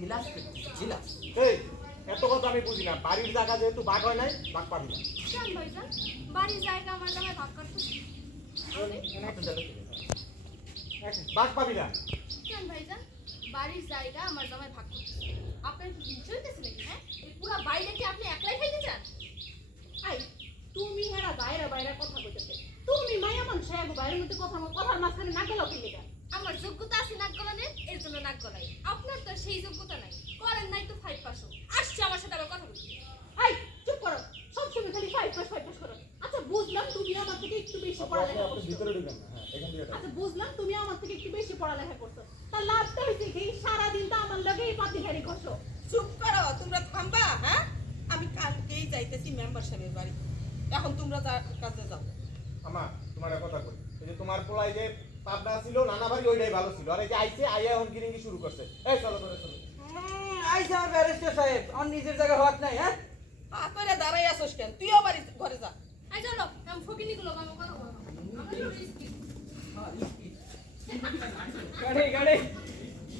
Jealous jealous. এই এত কথা আমি বুঝি না, বাড়ির জায়গা যেহেতু ভাগ হয় নাই ভাগ পাবি না। কেন ভাইজান বাড়ির জায়গা আমার জামাই ভাগ করতেছে? ভাগ পাবি না। কেন ভাইজান বাড়ির জায়গা আমার জামাই ভাগ করতেছে? আপনার কি হিংসা হইতেছে নাকি? হ্যাঁ, এই পুরো বাইরে কি আপনি একলাই খাইতে চান? আই তুমি হেরা বাইরে বাইরে কথা কইতেছে, তুমি মায়া মানুষ এগো বাইরের মধ্যে কথার মাঝখানে না গেল কি লেগা? আমার যোগ্যতা আছে নাক গলানের, এর জন্য নাক গলাই। আপনার তো আর সেই যোগ্যতা নাই, করেন নাই তো 5 পাসও। আসছে আমার সাথে আবার কথা বলতে। আই চুপ করো, সবসময় খালি ফাইট পাস করো। আচ্ছা বুঝলাম তুমি আমার থেকে একটু বেশি পড়ালেখা আপনি করছো। ভিতরে ঢুকেন না, হ্যাঁ এখান থেকে আচ্ছা বুঝলাম তুমি আমার থেকে একটু বেশি পড়ালেখা করছো, তা লাভটা হইছে কি সারাদিন তো আমার লগেই পাতিহারি করছো। চুপ করো, তোমরা থামবা। হ্যাঁ, আমি কালকেই যাইতেছি মেম্বার সাহেবের বাড়ি। এখন তোমরা কাজে যাও। আমা তোমার একটা কথা কই, এই যে তোমার পোলাই যে পাবনা ছিল নানা বাড়ি ওইটাই ভালো ছিল, আর এই যে আইছে আইয়া এখন গিরিঙ্গি শুরু করছে। এই চলো করে চলো। আইসা আমার ব্যারিস্টার সাহেব, আমার নিজের জায়গা হক নাই। হ্যাঁ, করে দাঁড়াই আসোস কেন? তুইও বাড়ি ঘরে যা। আই চলো, আমি ফকিনি গুলো আমার কথা বলো। আমরা রিস্কি। গাড়ি গাড়ি